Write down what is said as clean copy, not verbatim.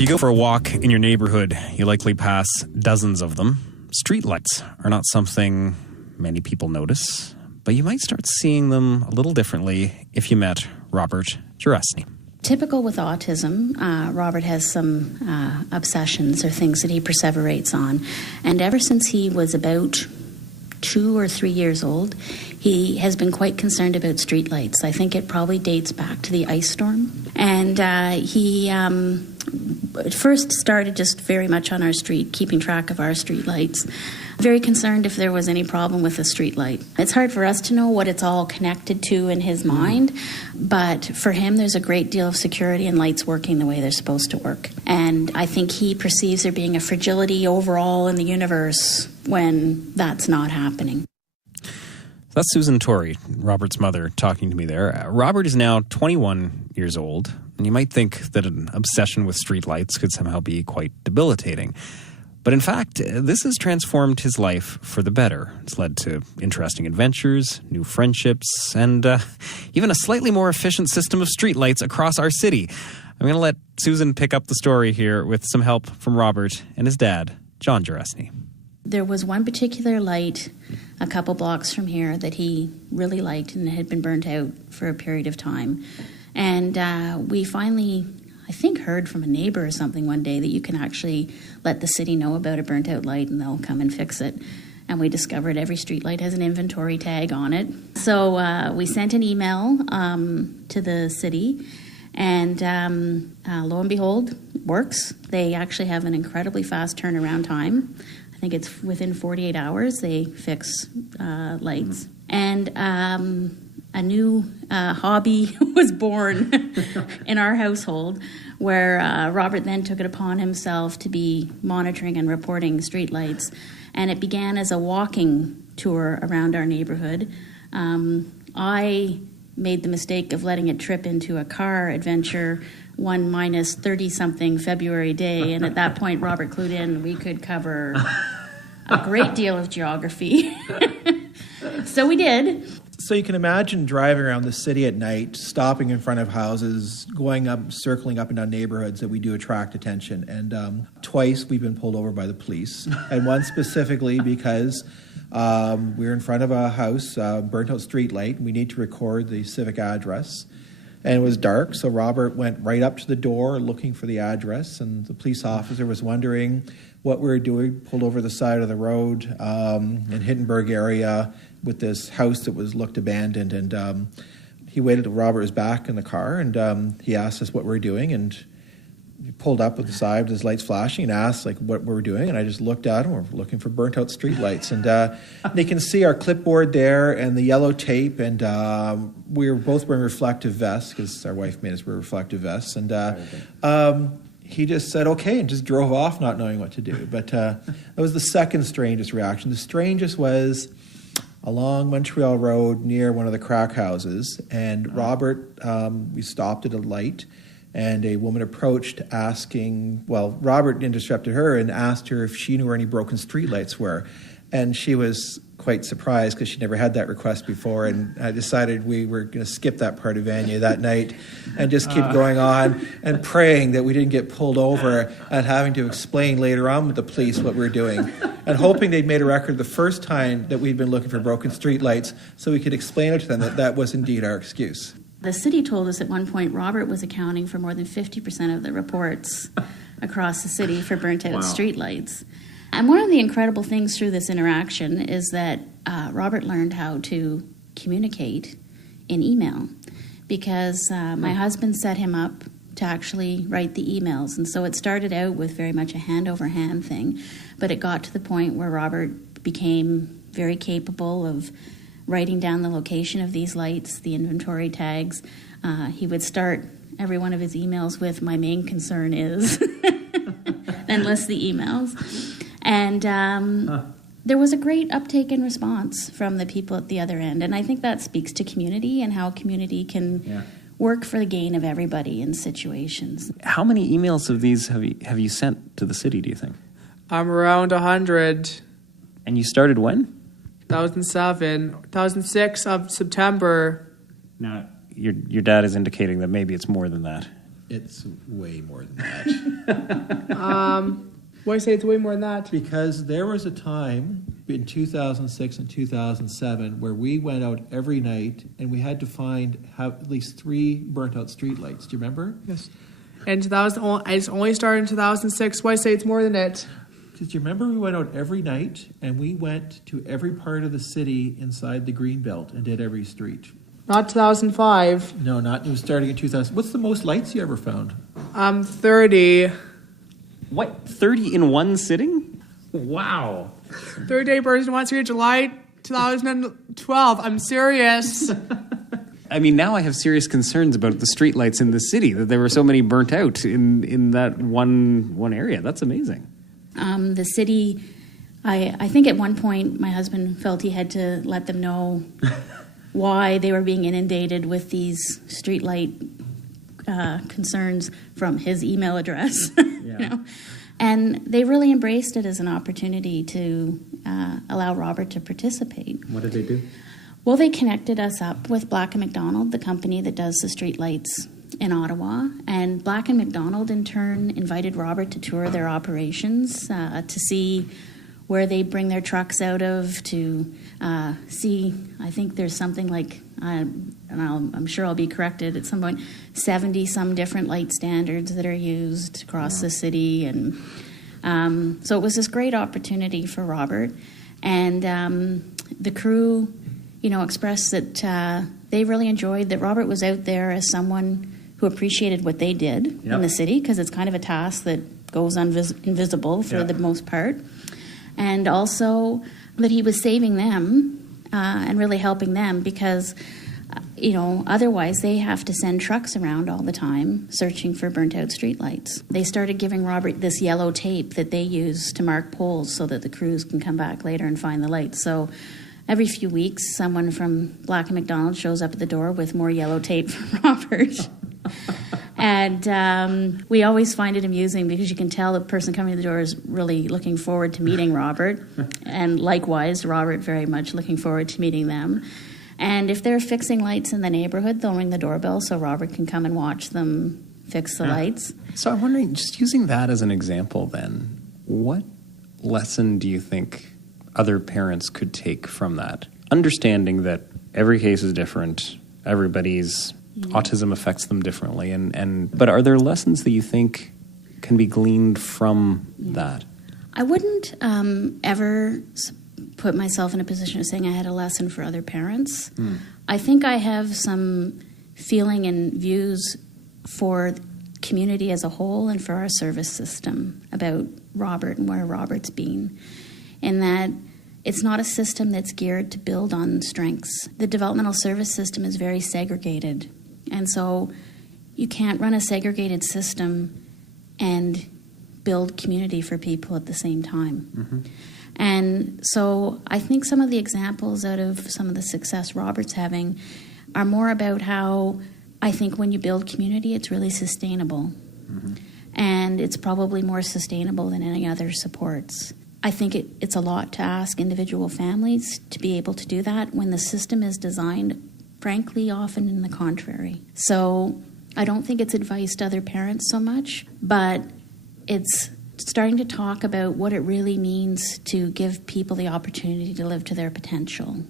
If you go for a walk in your neighborhood, you likely pass dozens of them. Streetlights are not something many people notice, but you might start seeing them a little differently if you met Robert Jarecsni. Typical with autism, Robert has some obsessions or things that he perseverates on. And ever since he was about 2 or 3 years old, he has been quite concerned about streetlights. I think it probably dates back to the ice storm. And he first started just very much on our street, keeping track of our streetlights. Very concerned if there was any problem with the streetlight. It's hard for us to know what it's all connected to in his mind, but for him there's a great deal of security in lights working the way they're supposed to work. And I think he perceives there being a fragility overall in the universe when that's not happening. That's Susan Torrie, Robert's mother, talking to me there. Robert is now 21 years old, and you might think that an obsession with streetlights could somehow be quite debilitating. But in fact, this has transformed his life for the better. It's led to interesting adventures, new friendships, and even a slightly more efficient system of streetlights across our city. I'm going to let Susan pick up the story here with some help from Robert and his dad, John Jarecsni. There was one particular light a couple blocks from here that he really liked and had been burnt out for a period of time. And we finally, I think, heard from a neighbor or something one day that you can actually let the city know about a burnt out light and they'll come and fix it. And we discovered every street light has an inventory tag on it. So we sent an email to the city, and lo and behold, it works. They actually have an incredibly fast turnaround time. I think it's within 48 hours they fix lights. And a new hobby was born in our household, where Robert then took it upon himself to be monitoring and reporting streetlights. And it began as a walking tour around our neighborhood. I made the mistake of letting it trip into a car adventure one minus 30-something February day, and at that point Robert clued in we could cover a great deal of geography. So we did. So you can imagine driving around the city at night, stopping in front of houses, going up, circling up and down neighborhoods that we do attract attention. And twice we've been pulled over by the police, and once specifically because we're in front of a house, burnt out street light, and we need to record the civic address. And it was dark, so Robert went right up to the door looking for the address, and the police officer was wondering what we were doing, pulled over the side of the road in Hittenberg area with this house that looked abandoned. And he waited till Robert was back in the car, and he asked us what we were doing, and he pulled up at the side with his lights flashing and asked what we were doing, and I just looked at him. We're looking for burnt-out streetlights, and you can see our clipboard there and the yellow tape, and we were both wearing reflective vests because our wife made us wear reflective vests, and he just said okay and just drove off, not knowing what to do. But that was the second strangest reaction. The strangest was along Montreal Road near one of the crack houses, and Robert, we stopped at a light, and a woman approached asking, Robert intercepted her and asked her if she knew where any broken streetlights were. And she was quite surprised because she never had that request before, and I decided we were going to skip that part of Vanya that night and just keep going on and praying that we didn't get pulled over and having to explain later on with the police what we were doing, and hoping they'd made a record the first time that we'd been looking for broken streetlights so we could explain it to them that that was indeed our excuse. The city told us at one point Robert was accounting for more than 50% of the reports across the city for burnt-out streetlights. And one of the incredible things through this interaction is that Robert learned how to communicate in email, because my husband set him up to actually write the emails. And so it started out with very much a hand-over-hand thing, but it got to the point where Robert became very capable of writing down the location of these lights, the inventory tags. He would start every one of his emails with, "My main concern is," then list the emails. And there was a great uptake and response from the people at the other end. And I think that speaks to community and how community can work for the gain of everybody in situations. How many emails of these have you sent to the city, do you think? Around 100. And you started when? 2006 of September. Now, your dad is indicating that maybe it's more than that. It's way more than that. Why say it's way more than that? Because there was a time in 2006 and 2007 where we went out every night and we had to have at least 3 burnt out streetlights. Do you remember? Yes. And it's only started in 2006. Why say it's more than it? Because you remember we went out every night and we went to every part of the city inside the Greenbelt and did every street. Not 2005. No, it was starting in 2000. What's the most lights you ever found? 30. What, 30 in one sitting? Wow. 30 day burst in one street, July 2012. I'm serious. I mean, now I have serious concerns about the streetlights in the city, that there were so many burnt out in that one area. That's amazing. The city, I think at one point my husband felt he had to let them know why they were being inundated with these streetlight concerns from his email address. Yeah. And they really embraced it as an opportunity to allow Robert to participate. What did they do? Well, they connected us up with Black & McDonald, the company that does the streetlights in Ottawa. And Black & McDonald, in turn, invited Robert to tour their operations, to see where they bring their trucks out of, to see, I think there's something like, I'm sure I'll be corrected at some point, 70-some different light standards that are used across the city. And so it was this great opportunity for Robert. And the crew, expressed that they really enjoyed that Robert was out there as someone who appreciated what they did in the city, because it's kind of a task that goes invisible for the most part. And also that he was saving them and really helping them because, otherwise they have to send trucks around all the time searching for burnt-out streetlights. They started giving Robert this yellow tape that they use to mark poles so that the crews can come back later and find the lights. So every few weeks, someone from Black & McDonald shows up at the door with more yellow tape for Robert. And we always find it amusing because you can tell the person coming to the door is really looking forward to meeting Robert. And likewise, Robert very much looking forward to meeting them. And if they're fixing lights in the neighborhood, they'll ring the doorbell so Robert can come and watch them fix the lights. So I'm wondering, just using that as an example then, what lesson do you think other parents could take from that? Understanding that every case is different, everybody's autism affects them differently, but are there lessons that you think can be gleaned from that? I wouldn't ever put myself in a position of saying I had a lesson for other parents. I think I have some feeling and views for community as a whole and for our service system about Robert and where Robert's been, in that it's not a system that's geared to build on strengths. The developmental service system is very segregated, and so you can't run a segregated system and build community for people at the same time. Mm-hmm. And so I think some of the examples out of some of the success Robert's having are more about how I think when you build community, it's really sustainable. Mm-hmm. And it's probably more sustainable than any other supports. I think it's a lot to ask individual families to be able to do that when the system is designed, frankly, often in the contrary. So I don't think it's advice to other parents so much, but it's starting to talk about what it really means to give people the opportunity to live to their potential.